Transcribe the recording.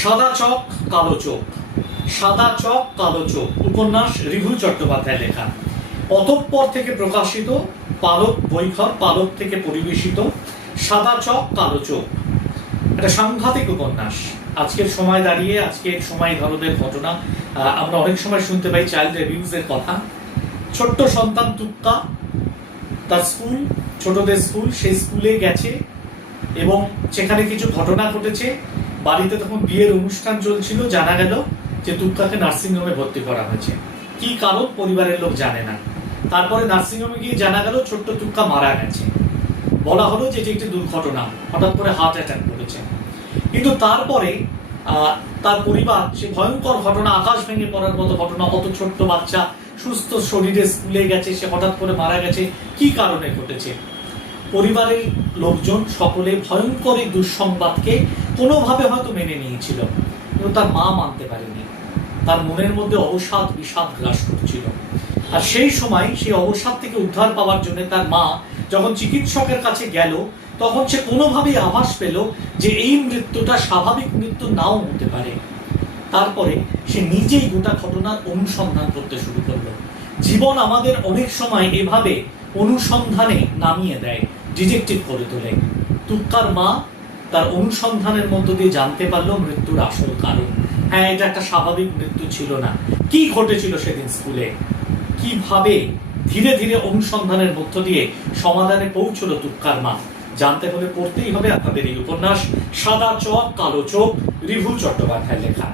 সাদা চক, কালো চোখ। সাদা চক, কালো চোখ। উপন্যাস রিভু চট্টোপাধ্যায় লেখা। অতঃপর থেকে প্রকাশিত, পালক বৈখর, পালক থেকে পরিবেশিত, সাদা চক, কালো চোখ। একটা সাংঘাতিক উপন্যাস। আজকের সময় দাঁড়িয়ে, আজকের সময় ধরনের ঘটনা আমরা অনেক সময় শুনতে পাই চাইল্ড অ্যাবিউজের কথা। ছোট্ট সন্তান তুক্কা, তার স্কুল, ছোটদের স্কুল, সেই স্কুলে গেছে এবং সেখানে কিছু ঘটনা ঘটেছে। বাড়িতে তখন বিয়ের অনুষ্ঠান চলছিল, জানা গেল যে তুক্কাকে নার্সিংহোমে ভর্তি করা হয়েছে। কি কারণ? পরিবারের লোক জানে না। তারপরে নার্সিংহোমে গিয়ে জানা গেল ছোট্ট তুক্কা মারা গেছে। বলা হলো যে এটি একটি দুর্ঘটনা, হঠাৎ করে হার্ট অ্যাটাক করেছে। কিন্তু তারপরে তার পরিবার, সে ভয়ঙ্কর ঘটনা, আকাশ ভেঙে পড়ার মতো ঘটনা, অত ছোট্ট বাচ্চা, সুস্থ শরীরে স্কুলে গেছে, সে হঠাৎ করে মারা গেছে, কি কারণে ঘটেছে? পরিবারের লোকজন সকলে ভয়ঙ্কর এই দুঃসংবাদকে কোনোভাবে হয়তো মেনে নিয়েছিল। কিন্তু তার মা মানতে পারেনি। তার মনের মধ্যে অবসাদ, বিষাদ গ্রাস করছিল। আর সেই সময় সেই অবসাদ থেকে উদ্ধার পাওয়ার জন্য তার মা যখন চিকিৎসকের কাছে গেল, তখন সে কোনোভাবেই আভাস পেল যে এই মৃত্যুটা স্বাভাবিক মৃত্যু নাও হতে পারে। তারপরে সে নিজেই গোটা ঘটনার অনুসন্ধান করতে শুরু করল। জীবন আমাদের অনেক সময় এভাবে অনুসন্ধানে নামিয়ে দেয়। ডিজেক্টিভ করে তোলে। তুক্কার মা তার অনুসন্ধানের মধ্য দিয়ে জানতে পারল মৃত্যুর আসল কারণ। হ্যাঁ এটা একটা স্বাভাবিক মৃত্যু ছিল না। কি ঘটেছিল সেদিন স্কুলে? কীভাবে ধীরে ধীরে অনুসন্ধানের মধ্য দিয়ে সমাধানে পৌঁছলো তুক্কার মা? জানতে হলে পড়তেই হবে আপনাদের এই উপন্যাস। সাদা চোখ কালো চোখ রিভু চট্টোপাধ্যায় লেখা।